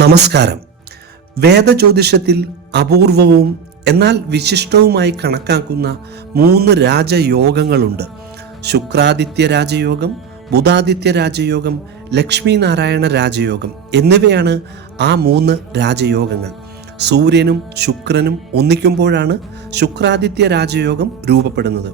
നമസ്കാരം. വേദജ്യോതിഷത്തിൽ അപൂർവവും എന്നാൽ വിശിഷ്ടവുമായി കണക്കാക്കുന്ന 3 രാജയോഗങ്ങളുണ്ട്. ശുക്രാദിത്യ രാജയോഗം, ബുധാദിത്യ രാജയോഗം, ലക്ഷ്മി നാരായണ രാജയോഗം എന്നിവയാണ് ആ 3 രാജയോഗങ്ങൾ. സൂര്യനും ശുക്രനും ഒന്നിക്കുമ്പോഴാണ് ശുക്രാദിത്യ രാജയോഗം രൂപപ്പെടുന്നത്.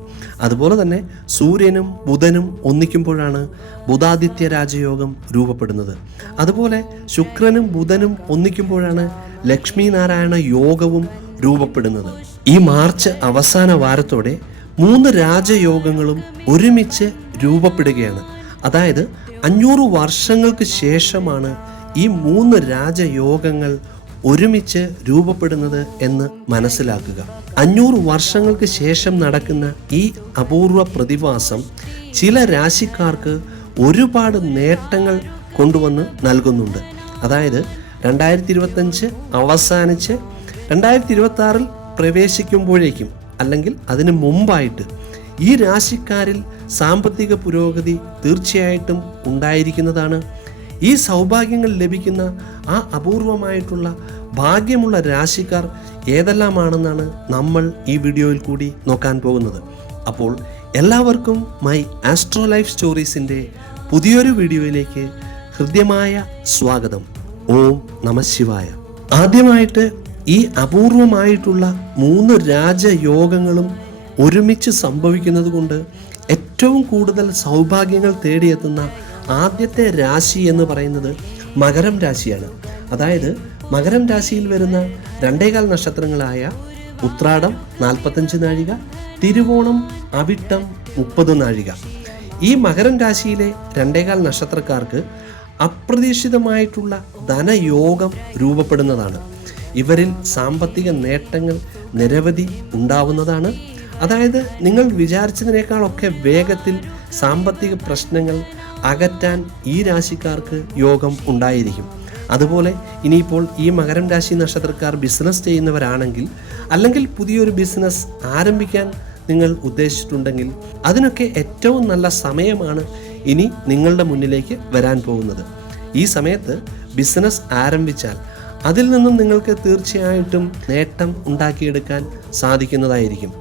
അതുപോലെ തന്നെ സൂര്യനും ബുധനും ഒന്നിക്കുമ്പോഴാണ് ബുധാദിത്യ രാജയോഗം രൂപപ്പെടുന്നത്. അതുപോലെ ശുക്രനും ബുധനും ഒന്നിക്കുമ്പോഴാണ് ലക്ഷ്മി നാരായണ യോഗവും രൂപപ്പെടുന്നത്. ഈ മാർച്ച് അവസാന വാരത്തോടെ 3 രാജയോഗങ്ങളും ഒരുമിച്ച് രൂപപ്പെടുകയാണ്. അതായത് 500 വർഷങ്ങൾക്ക് ശേഷമാണ് ഈ 3 രാജയോഗങ്ങൾ ഒരുമിച്ച് രൂപപ്പെടുന്നത് എന്ന് മനസ്സിലാക്കുക. 500 വർഷങ്ങൾക്ക് ശേഷം നടക്കുന്ന ഈ അപൂർവ പ്രതിഭാസം ചില രാശിക്കാർക്ക് ഒരുപാട് നേട്ടങ്ങൾ കൊണ്ടുവന്ന് നൽകുന്നുണ്ട്. അതായത് 2025 അവസാനിച്ച് 2026 പ്രവേശിക്കുമ്പോഴേക്കും അല്ലെങ്കിൽ അതിന് മുമ്പായിട്ട് ഈ രാശിക്കാരിൽ സാമ്പത്തിക പുരോഗതി തീർച്ചയായിട്ടും ഉണ്ടായിരിക്കുന്നതാണ്. ഈ സൗഭാഗ്യങ്ങൾ ലഭിക്കുന്ന ആ അപൂർവമായിട്ടുള്ള ഭാഗ്യമുള്ള രാശിക്കാർ ഏതെല്ലാമാണെന്നാണ് നമ്മൾ ഈ വീഡിയോയിൽ കൂടി നോക്കാൻ പോകുന്നത്. അപ്പോൾ എല്ലാവർക്കും മൈ ആസ്ട്രോ ലൈഫ് സ്റ്റോറീസിൻ്റെ പുതിയൊരു വീഡിയോയിലേക്ക് ഹൃദ്യമായ സ്വാഗതം. ഓം നമഃശിവായ. ആദ്യമായിട്ട് ഈ അപൂർവമായിട്ടുള്ള 3 രാജയോഗങ്ങളും ഒരുമിച്ച് സംഭവിക്കുന്നത് കൊണ്ട് ഏറ്റവും കൂടുതൽ സൗഭാഗ്യങ്ങൾ തേടിയെത്തുന്ന ആദ്യത്തെ രാശി എന്ന് പറയുന്നത് മകരം രാശിയാണ്. അതായത് മകരം രാശിയിൽ വരുന്ന 2.25 നക്ഷത്രങ്ങളായ ഉത്രാടം 45 നാഴിക, തിരുവോണം അവിട്ടം 30 നാഴിക. ഈ മകരം രാശിയിലെ 2.25 നക്ഷത്രക്കാർക്ക് അപ്രതീക്ഷിതമായിട്ടുള്ള ധനയോഗം രൂപപ്പെടുന്നതാണ്. ഇവരിൽ സാമ്പത്തിക നേട്ടങ്ങൾ നിരവധി ഉണ്ടാവുന്നതാണ്. അതായത് നിങ്ങൾ വിചാരിച്ചതിനേക്കാളൊക്കെ വേഗത്തിൽ സാമ്പത്തിക പ്രശ്നങ്ങൾ അകറ്റാൻ ഈ രാശിക്കാർക്ക് യോഗം ഉണ്ടായിരിക്കും. അതുപോലെ ഇനിയിപ്പോൾ ഈ മകരം രാശി നക്ഷത്രക്കാർ ബിസിനസ് ചെയ്യുന്നവരാണെങ്കിൽ അല്ലെങ്കിൽ പുതിയൊരു ബിസിനസ് ആരംഭിക്കാൻ നിങ്ങൾ ഉദ്ദേശിച്ചിട്ടുണ്ടെങ്കിൽ അതിനൊക്കെ ഏറ്റവും നല്ല സമയമാണ് ഇനി നിങ്ങളുടെ മുന്നിലേക്ക് വരാൻ പോകുന്നത്. ഈ സമയത്ത് ബിസിനസ് ആരംഭിച്ചാൽ അതിൽ നിന്നും നിങ്ങൾക്ക് തീർച്ചയായിട്ടും നേട്ടം ഉണ്ടാക്കിയെടുക്കാൻ സാധിക്കുന്നതായിരിക്കും.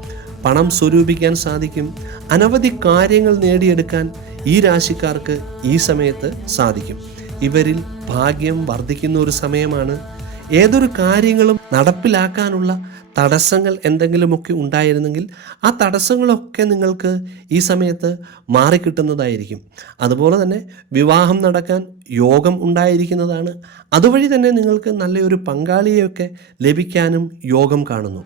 പണം സ്വരൂപിക്കാൻ സാധിക്കും. അനവധി കാര്യങ്ങൾ നേടിയെടുക്കാൻ ഈ രാശിക്കാർക്ക് ഈ സമയത്ത് സാധിക്കും. ഇവരിൽ ഭാഗ്യം വർദ്ധിക്കുന്ന ഒരു സമയമാണ്. ഏതൊരു കാര്യങ്ങളും നടപ്പിലാക്കാനുള്ള തടസ്സങ്ങൾ എന്തെങ്കിലുമൊക്കെ ഉണ്ടായിരുന്നെങ്കിൽ ആ തടസ്സങ്ങളൊക്കെ നിങ്ങൾക്ക് ഈ സമയത്ത് മാറിക്കിട്ടുന്നതായിരിക്കും. അതുപോലെ തന്നെ വിവാഹം നടക്കാൻ യോഗം ഉണ്ടായിരിക്കുന്നതാണ്. അതുവഴി തന്നെ നിങ്ങൾക്ക് നല്ലൊരു പങ്കാളിയെയൊക്കെ ലഭിക്കാനും യോഗം കാണുന്നു.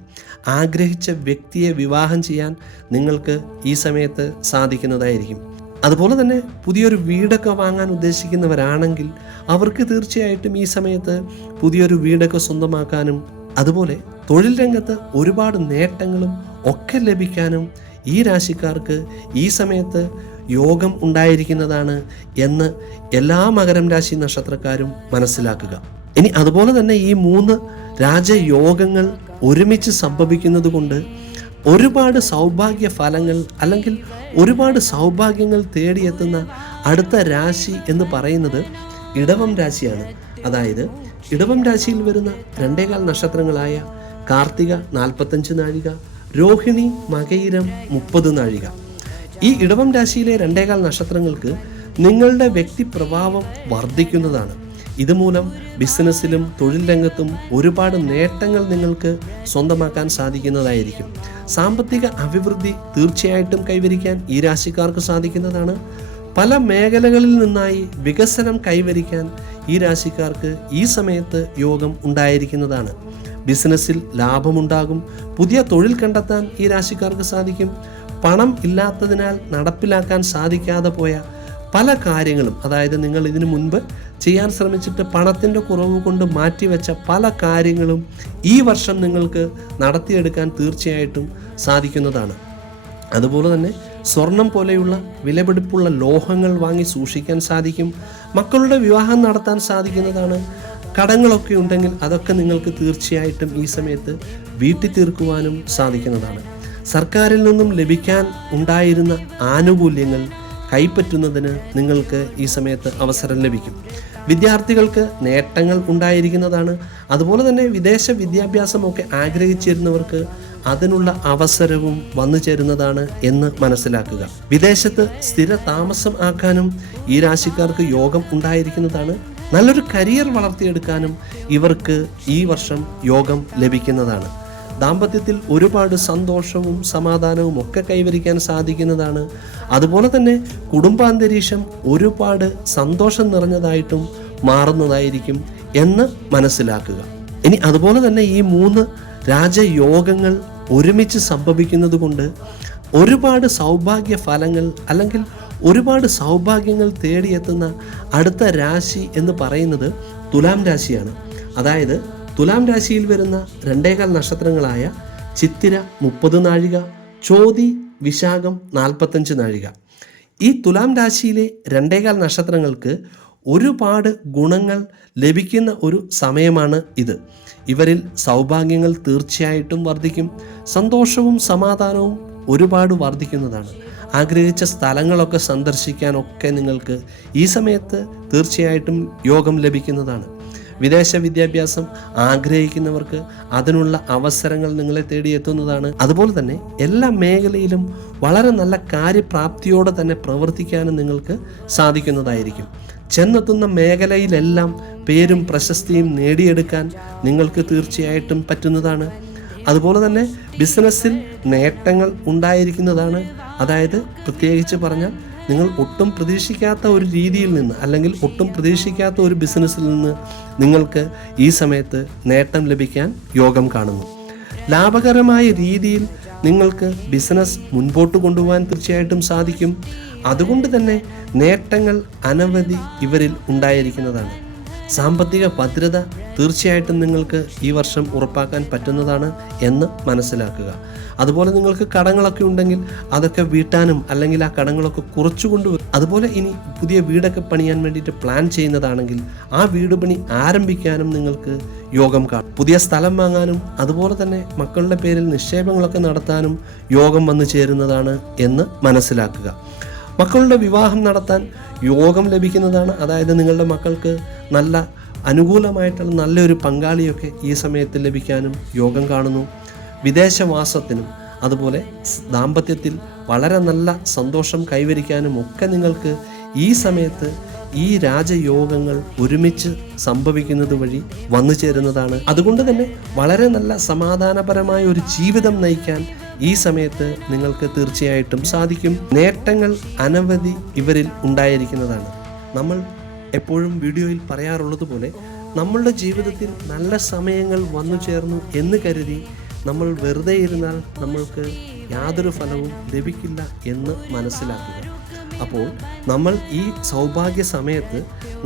ആഗ്രഹിച്ച വ്യക്തിയെ വിവാഹം ചെയ്യാൻ നിങ്ങൾക്ക് ഈ സമയത്ത് സാധിക്കുന്നതായിരിക്കും. അതുപോലെ തന്നെ പുതിയൊരു വീടൊക്കെ വാങ്ങാൻ ഉദ്ദേശിക്കുന്നവരാണെങ്കിൽ അവർക്ക് തീർച്ചയായിട്ടും ഈ സമയത്ത് പുതിയൊരു വീടൊക്കെ സ്വന്തമാക്കാനും അതുപോലെ തൊഴിൽ രംഗത്ത് ഒരുപാട് നേട്ടങ്ങളും ഒക്കെ ലഭിക്കാനും ഈ രാശിക്കാർക്ക് ഈ സമയത്ത് യോഗം ഉണ്ടായിരിക്കുന്നതാണ് എന്ന് എല്ലാ മകരം രാശി നക്ഷത്രക്കാരും മനസ്സിലാക്കുക. ഇനി അതുപോലെ തന്നെ ഈ 3 രാജയോഗങ്ങൾ ഒരുമിച്ച് സംഭവിക്കുന്നത് കൊണ്ട് ഒരുപാട് സൗഭാഗ്യ ഫലങ്ങൾ അല്ലെങ്കിൽ ഒരുപാട് സൗഭാഗ്യങ്ങൾ തേടിയെത്തുന്ന അടുത്ത രാശി എന്ന് പറയുന്നത് ഇടവം രാശിയാണ്. അതായത് ഇടവം രാശിയിൽ വരുന്ന 2.25 നക്ഷത്രങ്ങളായ കാർത്തിക 45 നാഴിക, രോഹിണി മകയിരം 30 നാഴിക. ഈ ഇടവം രാശിയിലെ 2.25 നക്ഷത്രങ്ങൾക്ക് നിങ്ങളുടെ വ്യക്തിപ്രഭാവം വർദ്ധിക്കുന്നതാണ്. ഇതുമൂലം ബിസിനസ്സിലും തൊഴിൽ രംഗത്തും ഒരുപാട് നേട്ടങ്ങൾ നിങ്ങൾക്ക് സ്വന്തമാക്കാൻ സാധിക്കുന്നതായിരിക്കും. സാമ്പത്തിക അഭിവൃദ്ധി തീർച്ചയായിട്ടും കൈവരിക്കാൻ ഈ രാശിക്കാർക്ക് സാധിക്കുന്നതാണ്. പല മേഖലകളിൽ നിന്നായി വികസനം കൈവരിക്കാൻ ഈ രാശിക്കാർക്ക് ഈ സമയത്ത് യോഗം ഉണ്ടായിരിക്കുന്നതാണ്. ബിസിനസ്സിൽ ലാഭമുണ്ടാകും. പുതിയ തൊഴിൽ കണ്ടെത്താൻ ഈ രാശിക്കാർക്ക് സാധിക്കും. പണം ഇല്ലാത്തതിനാൽ നടപ്പിലാക്കാൻ സാധിക്കാതെ പോയ പല കാര്യങ്ങളും, അതായത് നിങ്ങൾ ഇതിനു മുൻപ് ചെയ്യാൻ ശ്രമിച്ചിട്ട് പണത്തിൻ്റെ കുറവ് കൊണ്ട് മാറ്റിവെച്ച പല കാര്യങ്ങളും ഈ വർഷം നിങ്ങൾക്ക് നടത്തിയെടുക്കാൻ തീർച്ചയായിട്ടും സാധിക്കുന്നതാണ്. അതുപോലെ തന്നെ സ്വർണം പോലെയുള്ള വിലപിടിപ്പുള്ള ലോഹങ്ങൾ വാങ്ങി സൂക്ഷിക്കാൻ സാധിക്കും. മക്കളുടെ വിവാഹം നടത്താൻ സാധിക്കുന്നതാണ്. കടങ്ങളൊക്കെ ഉണ്ടെങ്കിൽ അതൊക്കെ നിങ്ങൾക്ക് തീർച്ചയായിട്ടും ഈ സമയത്ത് വീട്ടി തീർക്കുവാനും സാധിക്കുന്നതാണ്. സർക്കാരിൽ നിന്നും ലഭിക്കാൻ ഉണ്ടായിരുന്ന ആനുകൂല്യങ്ങൾ കൈപ്പറ്റുന്നതിന് നിങ്ങൾക്ക് ഈ സമയത്ത് അവസരം ലഭിക്കും. വിദ്യാർത്ഥികൾക്ക് നേട്ടങ്ങൾ ഉണ്ടായിരിക്കുന്നതാണ്. അതുപോലെ തന്നെ വിദേശ വിദ്യാഭ്യാസമൊക്കെ ആഗ്രഹിച്ചിരുന്നവർക്ക് അതിനുള്ള അവസരവും വന്നു ചേരുന്നതാണ് എന്ന് മനസ്സിലാക്കുക. വിദേശത്ത് സ്ഥിര താമസം ആക്കാനും ഈ രാശിക്കാർക്ക് യോഗം ഉണ്ടായിരിക്കുന്നതാണ്. നല്ലൊരു കരിയർ വളർത്തിയെടുക്കാനും ഇവർക്ക് ഈ വർഷം യോഗം ലഭിക്കുന്നതാണ്. ദാമ്പത്യത്തിൽ ഒരുപാട് സന്തോഷവും സമാധാനവും ഒക്കെ കൈവരിക്കാൻ സാധിക്കുന്നതാണ്. അതുപോലെ തന്നെ കുടുംബാന്തരീക്ഷം ഒരുപാട് സന്തോഷം നിറഞ്ഞതായിട്ടും മാറുന്നതായിരിക്കും എന്ന് മനസ്സിലാക്കുക. ഇനി അതുപോലെ തന്നെ ഈ 3 രാജയോഗങ്ങൾ ഒരുമിച്ച് സംഭവിക്കുന്നത് കൊണ്ട് ഒരുപാട് സൗഭാഗ്യ ഫലങ്ങൾ അല്ലെങ്കിൽ ഒരുപാട് സൗഭാഗ്യങ്ങൾ തേടിയെത്തുന്ന അടുത്ത രാശി എന്ന് പറയുന്നത് തുലാം രാശിയാണ്. അതായത് തുലാം രാശിയിൽ വരുന്ന 2.25 നക്ഷത്രങ്ങളായ ചിത്തിര 30 നാഴിക, ചോതി വിശാഖം 45 നാഴിക. ഈ തുലാം രാശിയിലെ 2.25 നക്ഷത്രങ്ങൾക്ക് ഒരുപാട് ഗുണങ്ങൾ ലഭിക്കുന്ന ഒരു സമയമാണ് ഇത്. ഇവരിൽ സൗഭാഗ്യങ്ങൾ തീർച്ചയായിട്ടും വർദ്ധിക്കും. സന്തോഷവും സമാധാനവും ഒരുപാട് വർദ്ധിക്കുന്നതാണ്. ആഗ്രഹിച്ച സ്ഥലങ്ങളൊക്കെ സന്ദർശിക്കാനൊക്കെ നിങ്ങൾക്ക് ഈ സമയത്ത് തീർച്ചയായിട്ടും യോഗം ലഭിക്കുന്നതാണ്. വിദേശ വിദ്യാഭ്യാസം ആഗ്രഹിക്കുന്നവർക്ക് അതിനുള്ള അവസരങ്ങൾ നിങ്ങളെ തേടിയെത്തുന്നതാണ്. അതുപോലെ തന്നെ എല്ലാ മേഖലയിലും വളരെ നല്ല കാര്യപ്രാപ്തിയോടെ തന്നെ പ്രവർത്തിക്കാനും നിങ്ങൾക്ക് സാധിക്കുന്നതായിരിക്കും. ചെന്നെത്തുന്ന മേഖലയിലെല്ലാം പേരും പ്രശസ്തിയും നേടിയെടുക്കാൻ നിങ്ങൾക്ക് തീർച്ചയായിട്ടും പറ്റുന്നതാണ്. അതുപോലെ തന്നെ ബിസിനസ്സിൽ നേട്ടങ്ങൾ ഉണ്ടായിരിക്കുന്നതാണ്. അതായത് പ്രത്യേകിച്ച് പറഞ്ഞാൽ നിങ്ങൾ ഒട്ടും പ്രതീക്ഷിക്കാത്ത ഒരു രീതിയിൽ നിന്ന് അല്ലെങ്കിൽ ഒട്ടും പ്രതീക്ഷിക്കാത്ത ഒരു ബിസിനസ്സിൽ നിന്ന് നിങ്ങൾക്ക് ഈ സമയത്ത് നേട്ടം ലഭിക്കാൻ യോഗം കാണുന്നു. ലാഭകരമായ രീതിയിൽ നിങ്ങൾക്ക് ബിസിനസ് മുൻപോട്ട് കൊണ്ടുപോകാൻ തീർച്ചയായിട്ടും സാധിക്കും. അതുകൊണ്ട് തന്നെ നേട്ടങ്ങൾ അനവധി ഇവരിൽ ഉണ്ടായിരിക്കുന്നതാണ്. സാമ്പത്തിക ഭദ്രത തീർച്ചയായിട്ടും നിങ്ങൾക്ക് ഈ വർഷം ഉറപ്പാക്കാൻ പറ്റുന്നതാണ് എന്ന് മനസ്സിലാക്കുക. അതുപോലെ നിങ്ങൾക്ക് കടങ്ങളൊക്കെ ഉണ്ടെങ്കിൽ അതൊക്കെ വീട്ടാനും അല്ലെങ്കിൽ ആ കടങ്ങളൊക്കെ കുറച്ചുകൊണ്ട് അതുപോലെ ഇനി പുതിയ വീടൊക്കെ പണിയാൻ വേണ്ടിയിട്ട് പ്ലാൻ ചെയ്യുന്നതാണെങ്കിൽ ആ വീട് പണി ആരംഭിക്കാനും നിങ്ങൾക്ക് യോഗം കാണും. പുതിയ സ്ഥലം വാങ്ങാനും അതുപോലെ തന്നെ മക്കളുടെ പേരിൽ നിക്ഷേപങ്ങളൊക്കെ നടത്താനും യോഗം വന്നു ചേരുന്നതാണ് എന്ന് മനസ്സിലാക്കുക. മക്കളുടെ വിവാഹം നടത്താൻ യോഗം ലഭിക്കുന്നതാണ്. അതായത് നിങ്ങളുടെ മക്കൾക്ക് നല്ല അനുകൂലമായിട്ടുള്ള നല്ലൊരു പങ്കാളിയൊക്കെ ഈ സമയത്ത് ലഭിക്കാനും യോഗം കാണുന്നു. വിദേശവാസത്തിനും അതുപോലെ ദാമ്പത്യത്തിൽ വളരെ നല്ല സന്തോഷം കൈവരിക്കാനും ഒക്കെ നിങ്ങൾക്ക് ഈ സമയത്ത് ഈ രാജയോഗങ്ങൾ ഒരുമിച്ച് സംഭവിക്കുന്നത് വഴി വന്നു ചേരുന്നതാണ്. അതുകൊണ്ട് തന്നെ വളരെ നല്ല സമാധാനപരമായ ഒരു ജീവിതം നയിക്കാൻ ഈ സമയത്ത് നിങ്ങൾക്ക് തീർച്ചയായിട്ടും സാധിക്കും. നേട്ടങ്ങൾ അനവധി ഇവരിൽ ഉണ്ടായിരിക്കുന്നതാണ്. നമ്മൾ എപ്പോഴും വീഡിയോയിൽ പറയാറുള്ളത് പോലെ നമ്മളുടെ ജീവിതത്തിൽ നല്ല സമയങ്ങൾ വന്നു ചേർന്നു എന്ന് കരുതി നമ്മൾ വെറുതെ ഇരുന്നാൽ നമ്മൾക്ക് യാതൊരു ഫലവും ലഭിക്കില്ല എന്ന് മനസ്സിലാക്കുക. അപ്പോൾ നമ്മൾ ഈ സൗഭാഗ്യ സമയത്ത്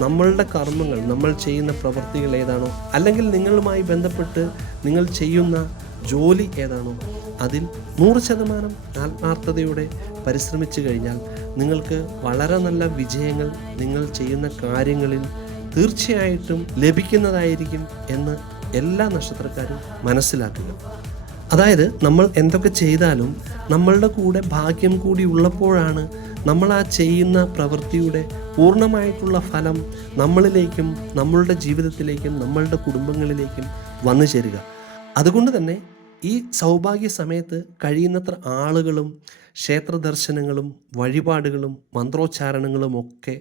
നമ്മളുടെ കർമ്മങ്ങൾ, നമ്മൾ ചെയ്യുന്ന പ്രവൃത്തികൾ ഏതാണോ അല്ലെങ്കിൽ നിങ്ങളുമായി ബന്ധപ്പെട്ട് നിങ്ങൾ ചെയ്യുന്ന ജോലി ഏതാണോ അതിൽ 100% ആത്മാർത്ഥതയോടെ പരിശ്രമിച്ചു കഴിഞ്ഞാൽ നിങ്ങൾക്ക് വളരെ നല്ല വിജയങ്ങൾ നിങ്ങൾ ചെയ്യുന്ന കാര്യങ്ങളിൽ തീർച്ചയായിട്ടും ലഭിക്കുന്നതായിരിക്കും എന്ന് എല്ലാ നക്ഷത്രക്കാരും മനസ്സിലാക്കുക. അതായത് നമ്മൾ എന്തൊക്കെ ചെയ്താലും നമ്മളുടെ കൂടെ ഭാഗ്യം കൂടി ഉള്ളപ്പോഴാണ് നമ്മൾ ആ ചെയ്യുന്ന പ്രവൃത്തിയുടെ പൂർണ്ണമായിട്ടുള്ള ഫലം നമ്മളിലേക്കും നമ്മളുടെ ജീവിതത്തിലേക്കും നമ്മളുടെ കുടുംബങ്ങളിലേക്കും വന്നു ചേരുക. അതുകൊണ്ട് തന്നെ ഈ സൗഭാഗ്യ സമയത്ത് കഴിയുന്നത്ര ആളുകളും ക്ഷേത്ര ദർശനങ്ങളും വഴിപാടുകളും മന്ത്രോച്ചാരണങ്ങളും ഒക്കെ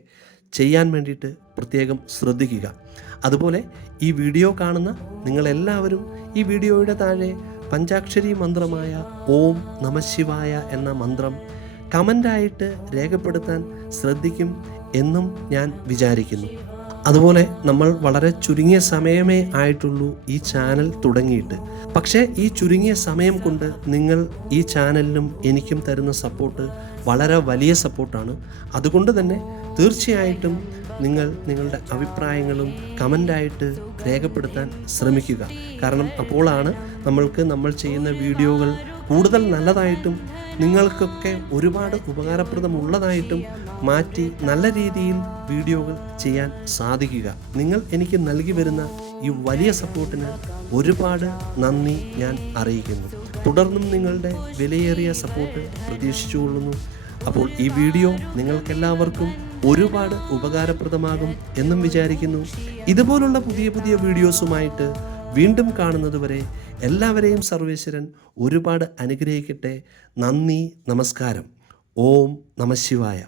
ചെയ്യാൻ വേണ്ടിയിട്ട് പ്രത്യേകം ശ്രദ്ധിക്കുക. അതുപോലെ ഈ വീഡിയോ കാണുന്ന നിങ്ങളെല്ലാവരും ഈ വീഡിയോയുടെ താഴെ പഞ്ചാക്ഷരി മന്ത്രമായ ഓം നമഃശിവായ എന്ന മന്ത്രം കമൻ്റായിട്ട് രേഖപ്പെടുത്താൻ ശ്രദ്ധിക്കും എന്നും ഞാൻ വിചാരിക്കുന്നു. അതുപോലെ നമ്മൾ വളരെ ചുരുങ്ങിയ സമയമേ ആയിട്ടുള്ളൂ ഈ ചാനൽ തുടങ്ങിയിട്ട്. പക്ഷേ ഈ ചുരുങ്ങിയ സമയം കൊണ്ട് നിങ്ങൾ ഈ ചാനലിനും എനിക്കും തരുന്ന സപ്പോർട്ട് വളരെ വലിയ സപ്പോർട്ടാണ്. അതുകൊണ്ട് തന്നെ തീർച്ചയായിട്ടും നിങ്ങൾ നിങ്ങളുടെ അഭിപ്രായങ്ങളും കമൻ്റായിട്ട് രേഖപ്പെടുത്താൻ ശ്രമിക്കുക. കാരണം അപ്പോഴാണ് നമ്മൾ ചെയ്യുന്ന വീഡിയോകൾ കൂടുതൽ നല്ലതായിട്ടും നിങ്ങൾക്കൊക്കെ ഒരുപാട് ഉപകാരപ്രദമുള്ളതായിട്ടും മാറ്റി നല്ല രീതിയിൽ വീഡിയോകൾ ചെയ്യാൻ സാധിക്കുക. നിങ്ങൾ എനിക്ക് നൽകി വരുന്ന ഈ വലിയ സപ്പോർട്ടിന് ഒരുപാട് നന്ദി ഞാൻ അറിയിക്കുന്നു. തുടർന്നും നിങ്ങളുടെ വിലയേറിയ സപ്പോർട്ട് പ്രതീക്ഷിച്ചുകൊള്ളുന്നു. അപ്പോൾ ഈ വീഡിയോ നിങ്ങൾക്കെല്ലാവർക്കും ഒരുപാട് ഉപകാരപ്രദമാകും എന്നും വിചാരിക്കുന്നു. ഇതുപോലുള്ള പുതിയ പുതിയ വീഡിയോസുമായിട്ട് വീണ്ടും കാണുന്നതുവരെ എല്ലാവരെയും സർവേശ്വരൻ ഒരുപാട് അനുഗ്രഹിക്കട്ടെ. നന്ദി, നമസ്കാരം. ഓം നമഃ ശിവായ.